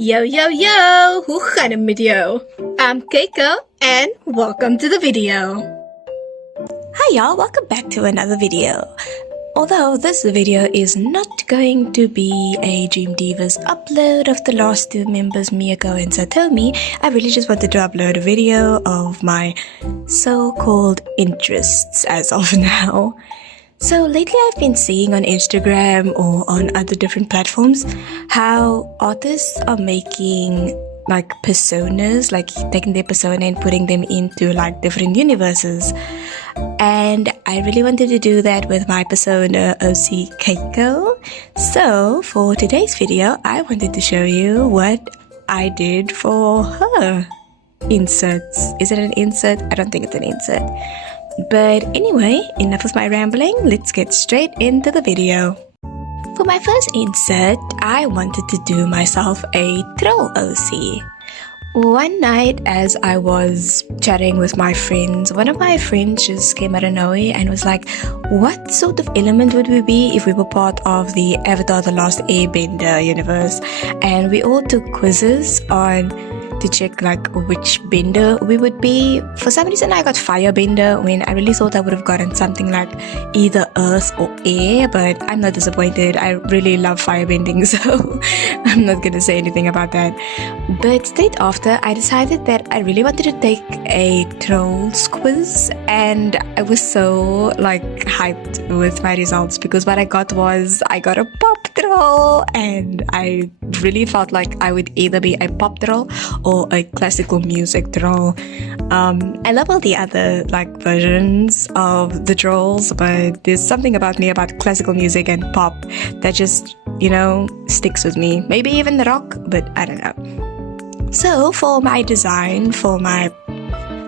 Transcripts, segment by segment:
Yo yo yo, hoe gaat het met jou? I'm Keiko and welcome to the video. Hi y'all, welcome back to another video. Although this video is not going to be a Dream Divas upload of the last two members, Miyako and Satomi, I really just wanted to upload a video of my so-called interests as of now. So lately I've been seeing on Instagram or on other different platforms how artists are making like personas, like taking their persona and putting them into like different universes. And I really wanted to do that with my persona OC Keiko. So for today's video, I wanted to show you what I did for her inserts. Is it an insert? I don't think it's an insert. But anyway, enough of my rambling, let's get straight into the video. For my first insert, I wanted to do myself a troll OC. One night as I was chatting with my friends, one of my friends just came out of nowhere and was like, what sort of element would we be if we were part of the Avatar The Last Airbender universe? And we all took quizzes on to check like which bender we would be. For some reason I got firebender when I really thought I would have gotten something like either earth or air, but I'm not disappointed. I really love firebending, so I'm not gonna say anything about that. But straight after, I decided that I really wanted to take a trolls quiz, and I was so like hyped with my results because what I got was I got a pop troll, and I really felt like I would either be a pop troll or a classical music troll. I love all the other like versions of the trolls, but there's something about me about classical music and pop that just, you know, sticks with me. Maybe even the rock, but I don't know. So for my design, for my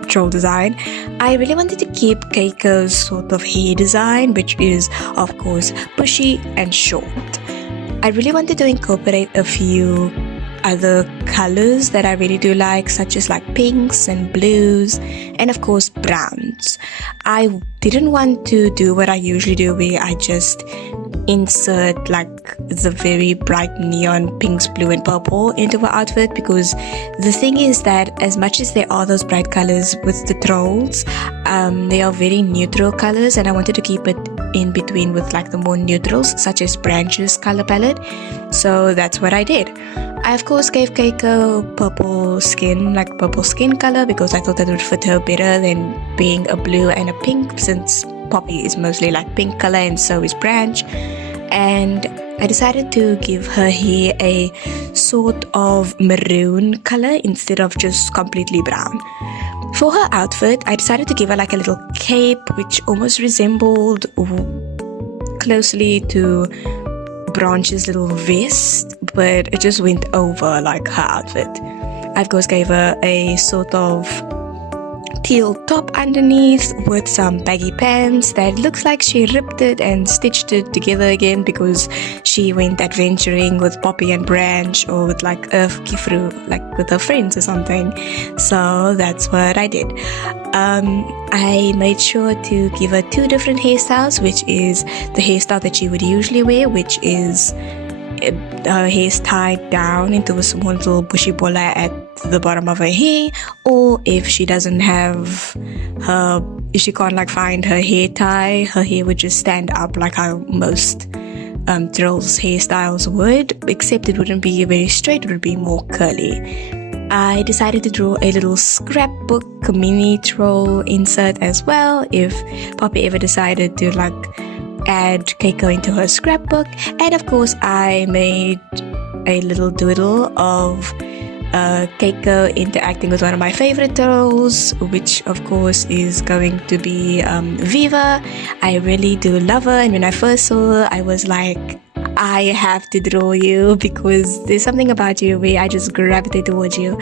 troll design, I really wanted to keep Keiko's sort of hair design, which is of course bushy and short. I really wanted to incorporate a few other colors that I really do like, such as like pinks and blues and of course browns. I didn't want to do what I usually do where I just insert like the very bright neon pinks, blue and purple into her outfit, because the thing is that as much as there are those bright colors with the trolls, they are very neutral colors, and I wanted to keep it in between with like the more neutrals such as Branch's color palette. So that's what I did. I of course gave Keiko purple skin color, because I thought that would fit her better than being a blue and a pink, since Poppy is mostly like pink color and so is Branch. And I decided to give her hair a sort of maroon color instead of just completely brown. For her outfit, I decided to give her like a little cape which almost resembled closely to Branch's little vest, but it just went over like her outfit. I of course gave her a sort of teal top underneath with some baggy pants that looks like she ripped it and stitched it together again because she went adventuring with Poppy and Branch, or with like Kifru, like with her friends or something. So that's what I did. I made sure to give her two different hairstyles, which is the hairstyle that she would usually wear, which is her hair's tied down into a small little bushy bola at the bottom of her hair, or if she doesn't have if she can't like find her hair tie, her hair would just stand up like how most trolls hairstyles would, except it wouldn't be very straight, it would be more curly. I decided to draw a little scrapbook mini troll insert as well, if Poppy ever decided to like add Keiko into her scrapbook. And of course I made a little doodle of Keiko interacting with one of my favorite trolls, which of course is going to be Viva. I really do love her, and when I first saw her I was like, I have to draw you because there's something about you where I just gravitate towards you.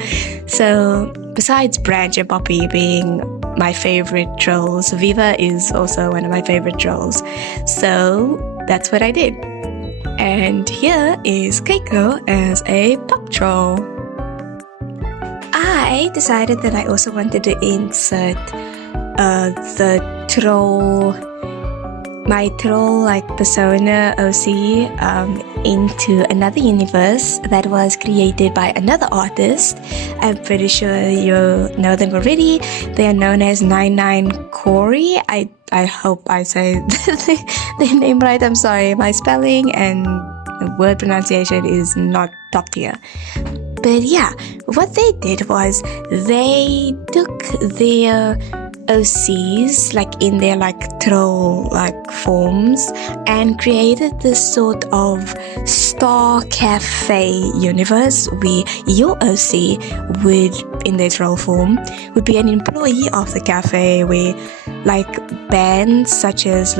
So besides Branch and Poppy being my favorite trolls, Viva is also one of my favorite trolls. So that's what I did. And here is Keiko as a pop troll. I decided that I also wanted to insert the troll my troll persona OC into another universe that was created by another artist. I'm pretty sure you know them already. They are known as 99 Corey. I hope I say their name right. I'm sorry, my spelling and word pronunciation is not top tier. But yeah, what they did was they took their OCs in their troll forms and created this sort of star cafe universe where your OC would, in their troll form, would be an employee of the cafe, where bands such as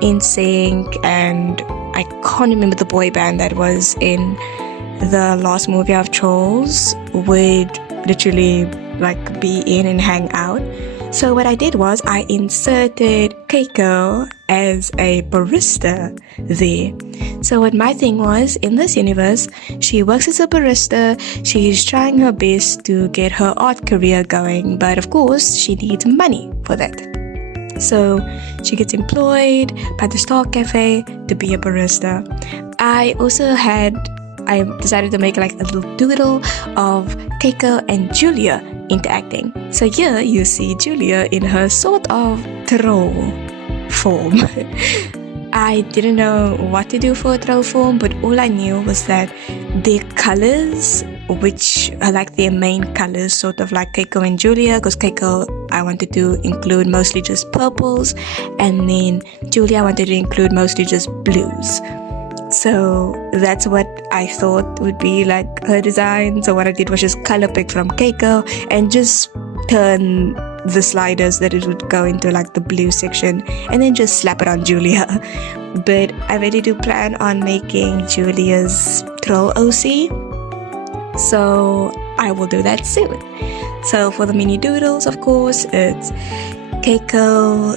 NSYNC and I can't remember the boy band that was in the last movie of Trolls would literally be in and hang out. So what I did was I inserted Keiko as a barista there. So what my thing was, in this universe, she works as a barista. She's trying her best to get her art career going, but of course she needs money for that. So she gets employed by the Star Cafe to be a barista. I decided to make a little doodle of Keiko and Julia interacting. So here you see Julia in her sort of troll form. I didn't know what to do for a troll form, but all I knew was that their colors, which are their main colors, sort of like Keiko and Julia, because Keiko I wanted to include mostly just purples, and then Julia I wanted to include mostly just blues. So that's what I thought would be her design. So what I did was just color pick from Keiko and just turn the sliders that it would go into the blue section, and then just slap it on Julia. But I really do plan on making Julia's troll OC, so I will do that soon. So for the mini doodles, of course, it's Keiko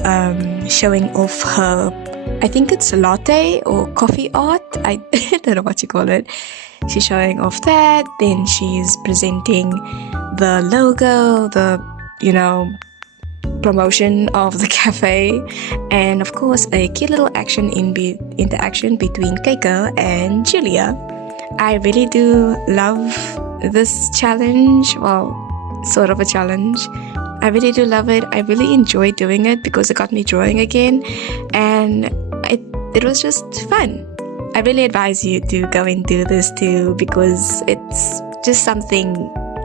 showing off her, I think it's latte or coffee art. I don't know what you call it. She's showing off that. Then she's presenting the logo, the, promotion of the cafe. And of course, a cute little interaction between Keiko and Julia. I really do love this challenge. Well, sort of a challenge. I really do love it. I really enjoy doing it because it got me drawing again, and it was just fun. I really advise you to go and do this too, because it's just something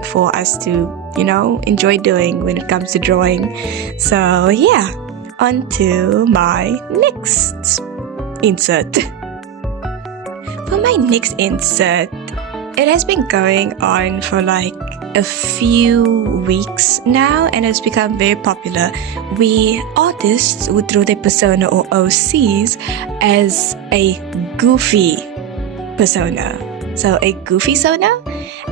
for us to, enjoy doing when it comes to drawing. So yeah, on to my next insert. For my next insert, it has been going on for a few weeks now, and it's become very popular, where artists would draw their persona or OCs as a goofy persona. So a goofy persona,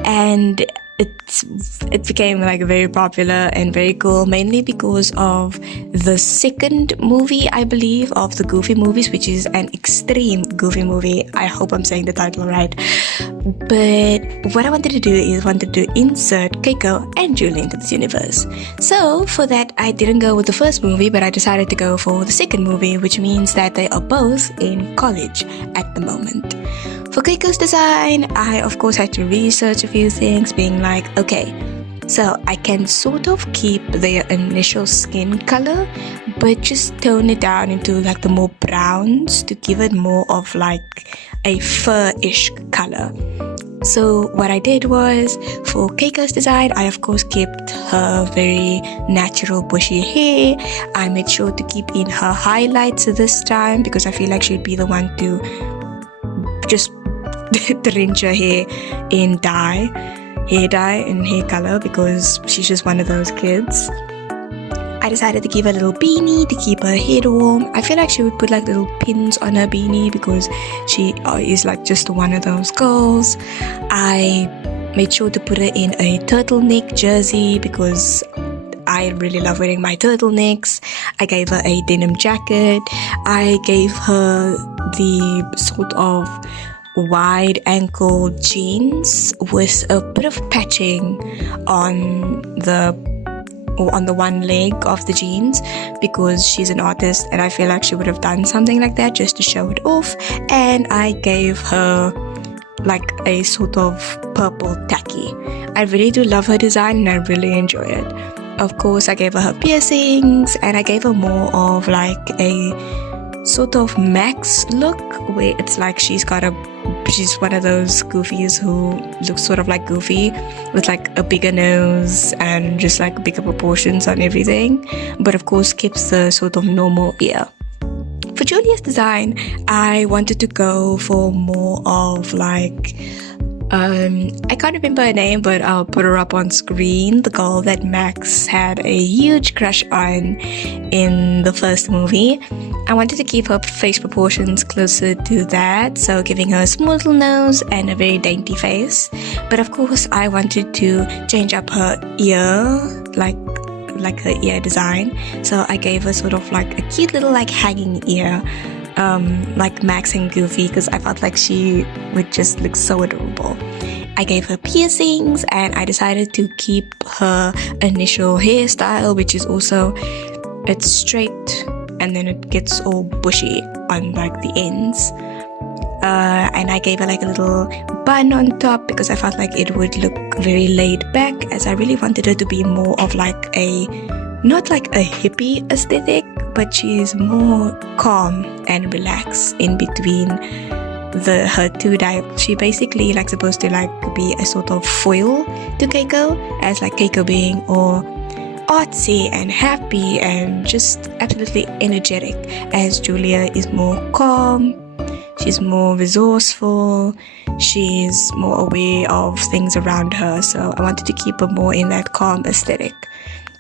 and it became very popular and very cool, mainly because of the second movie, I believe, of the Goofy movies, which is an extreme Goofy movie. I hope I'm saying the title right. But what I wanted to do is insert Keiko and Julia into this universe. So for that, I didn't go with the first movie, but I decided to go for the second movie, which means that they are both in college at the moment. For Keiko's design, I of course had to research a few things, being okay, so I can sort of keep their initial skin color, but just tone it down into the more browns to give it more of a fur-ish color. So what I did was, for Keiko's design, I of course kept her very natural bushy hair. I made sure to keep in her highlights this time, because I feel like she'd be the one to just drench her hair in hair dye and hair color, because she's just one of those kids. I decided to give her a little beanie to keep her head warm. I feel like she would put little pins on her beanie, because she is just one of those girls. I made sure to put her in a turtleneck jersey, because I really love wearing my turtlenecks. I gave her a denim jacket. I gave her the sort of wide ankle jeans with a bit of patching on the or on the one leg of the jeans because she's an artist and I feel like she would have done something like that just to show it off. And I gave her like a sort of purple tacky. I really do love her design and I really enjoy it. Of course, I gave her piercings and I gave her more of like a sort of Max look where it's like she's one of those goofies who looks sort of like Goofy with like a bigger nose and just like bigger proportions on everything, but of course keeps the sort of normal ear. For Julia's design, I wanted to go for more of like I can't remember her name, but I'll put her up on screen. The girl that Max had a huge crush on in the first movie. I wanted to keep her face proportions closer to that, so giving her a small little nose and a very dainty face. But of course, I wanted to change up her ear, like her ear design. So I gave her sort of like a cute little like hanging ear. Like Max and Goofy, because I felt like she would just look so adorable. I gave her piercings and I decided to keep her initial hairstyle, which is also, it's straight and then it gets all bushy on like the ends. And I gave her like a little bun on top because I felt like it would look very laid back, as I really wanted her to be more of like not like a hippie aesthetic, but she's more calm and relaxed in between her two dialects. She basically like supposed to like be a sort of foil to Keiko, as like Keiko being all artsy and happy and just absolutely energetic, as Julia is more calm, she's more resourceful, she's more aware of things around her. So I wanted to keep her more in that calm aesthetic.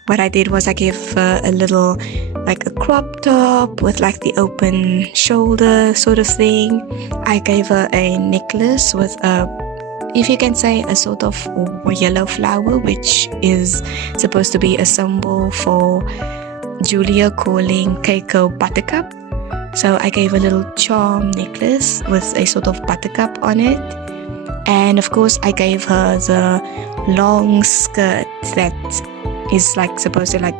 What I did was I gave her a little, like a crop top with like the open shoulder sort of thing. I gave her a necklace with if you can say, a sort of yellow flower, which is supposed to be a symbol for Julia calling Keiko Buttercup. So I gave her a little charm necklace with a sort of buttercup on it. And of course I gave her the long skirt that is like supposed to like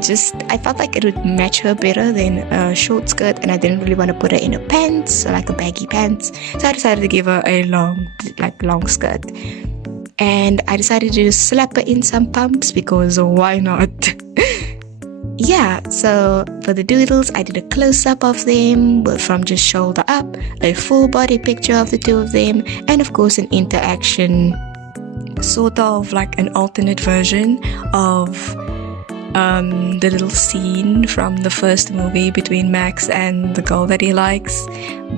just, I felt like it would match her better than a short skirt, and I didn't really want to put her in a pants, like a baggy pants, so I decided to give her a long skirt. And I decided to slap her in some pumps because why not? Yeah, so for the doodles I did a close-up of them from just shoulder up, a full body picture of the two of them, and of course an interaction, sort of like an alternate version of the little scene from the first movie between Max and the girl that he likes,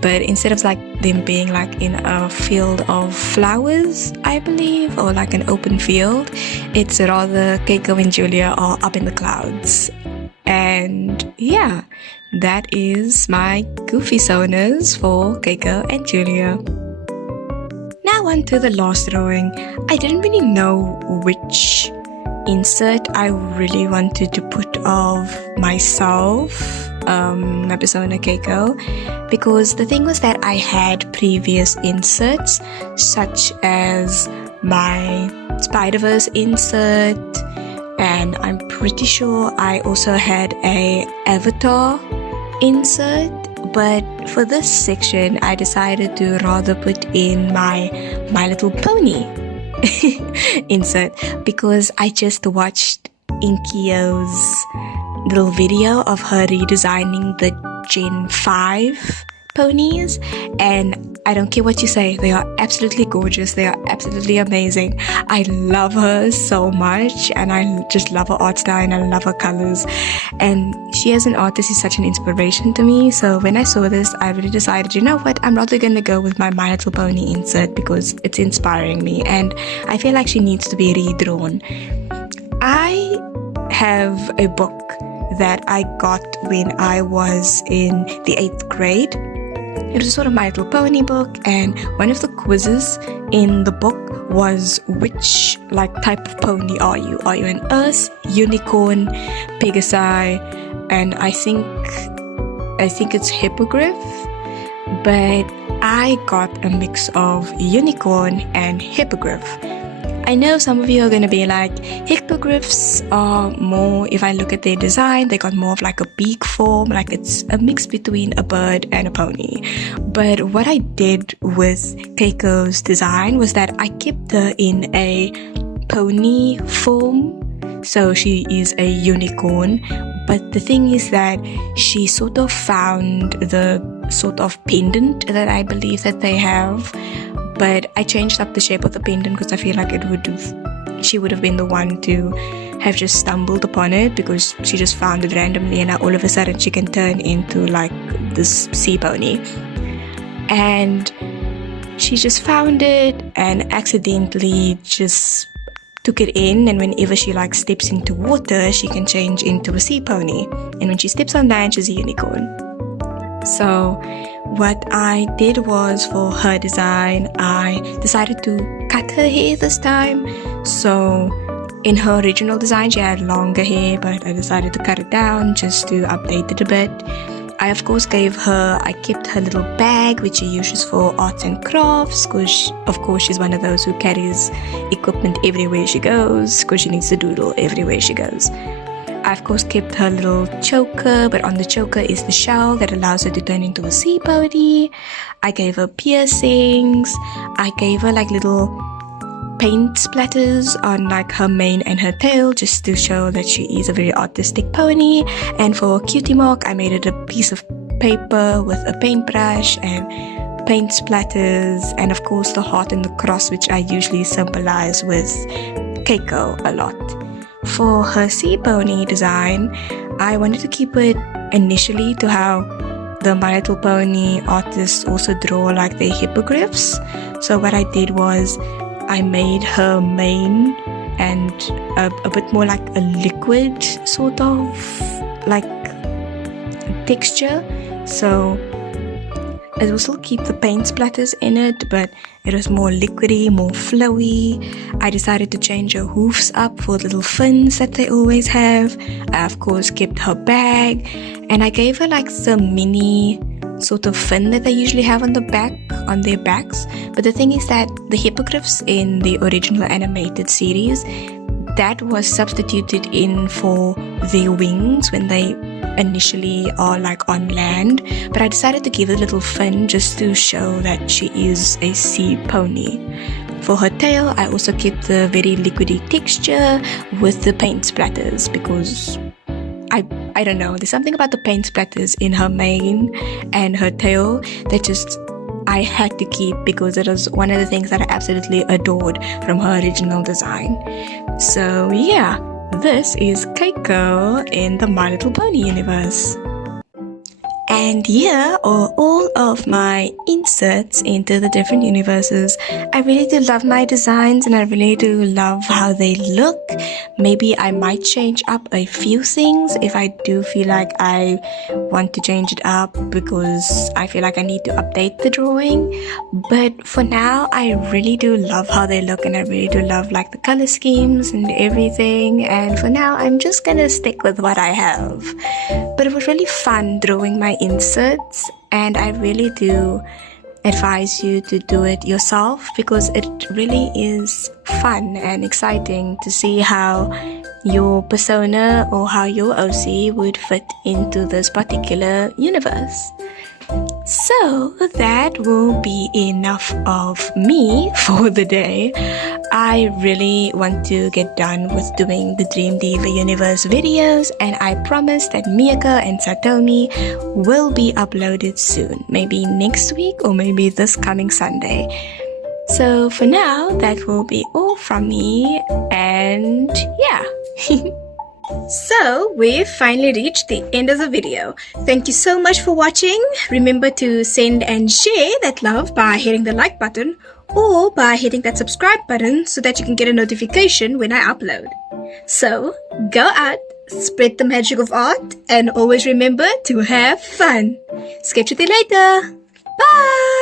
but instead of like them being like in a field of flowers, I believe, or like an open field, it's rather Keiko and Julia are up in the clouds. And yeah, that is my goofy soners for Keiko and Julia. Now on to the last drawing. I didn't really know which insert I really wanted to put of myself, my persona Keiko, because the thing was that I had previous inserts such as my Spider-Verse insert, and I'm pretty sure I also had a Avatar insert. But for this section, I decided to rather put in my Little Pony insert, because I just watched Inkio's little video of her redesigning the Gen 5 ponies, and I don't care what you say, they are absolutely gorgeous, they are absolutely amazing. I love her so much, and I just love her art style and I love her colors, and she as an artist is such an inspiration to me. So when I saw this, I really decided, you know what, I'm rather gonna go with my Little Pony insert because it's inspiring me and I feel like she needs to be redrawn. I have a book that I got when I was in the 8th grade. It was sort of My Little Pony book, and one of the quizzes in the book was which like type of pony are you? Are you an Earth, Unicorn, Pegasi, and I think it's Hippogriff, but I got a mix of Unicorn and Hippogriff. I know some of you are going to be like, hippogriffs are more, if I look at their design, they got more of like a beak form, like it's a mix between a bird and a pony. But what I did with Keiko's design was that I kept her in a pony form. So she is a unicorn, but the thing is that she sort of found the sort of pendant that I believe that they have, but I changed up the shape of the pendant because I feel like she would have been the one to have just stumbled upon it, because she just found it randomly and now all of a sudden she can turn into like this sea pony. And she just found it and accidentally just took it in, and whenever she like steps into water, she can change into a sea pony, and when she steps on land, she's a unicorn. So what I did was, for her design, I decided to cut her hair this time. So in her original design, she had longer hair, but I decided to cut it down just to update it a bit. I of course kept her little bag which she uses for arts and crafts, because of course she's one of those who carries equipment everywhere she goes, because she needs to doodle everywhere she goes. I of course kept her little choker, but on the choker is the shell that allows her to turn into a sea pony. I gave her piercings. I gave her like little paint splatters on like her mane and her tail, just to show that she is a very artistic pony. And for cutie mark, I made it a piece of paper with a paintbrush and paint splatters, and of course the heart and the cross, which I usually symbolize with Keiko a lot. For her sea pony design, I wanted to keep it initially to how the My Little Pony artists also draw like their hippogriffs. So what I did was I made her mane and a bit more like a liquid sort of like texture. So it will still keep the paint splatters in it, but it was more liquidy, more flowy. I decided to change her hoofs up for little fins that they always have. I of course kept her bag, and I gave her like some mini sort of fin that they usually have on their backs. But the thing is that the hippogriffs in the original animated series, that was substituted in for their wings when they initially are like on land. But I decided to give it a little fin just to show that she is a sea pony. For her tail, I also kept the very liquidy texture with the paint splatters, because I don't know, there's something about the paint splatters in her mane and her tail that just I had to keep, because it was one of the things that I absolutely adored from her original design. So yeah, this is Keiko in the My Little Pony universe. And here are all of my inserts into the different universes. I really do love my designs, and I really do love how they look. Maybe I might change up a few things if I do feel like I want to change it up, because I feel like I need to update the drawing. But for now, I really do love how they look, and I really do love like the color schemes and everything. And for now, I'm just gonna stick with what I have. But it was really fun drawing my inserts, and I really do advise you to do it yourself, because it really is fun and exciting to see how your persona or how your OC would fit into this particular universe. So that will be enough of me for the day. I really want to get done with doing the Dream Diva Universe videos, and I promise that Miyako and Satomi will be uploaded soon, maybe next week or maybe this coming Sunday. So for now, that will be all from me, and yeah. So, we've finally reached the end of the video. Thank you so much for watching. Remember to send and share that love by hitting the like button or by hitting that subscribe button so that you can get a notification when I upload. So, go out, spread the magic of art, and always remember to have fun. Sketch with you later. Bye!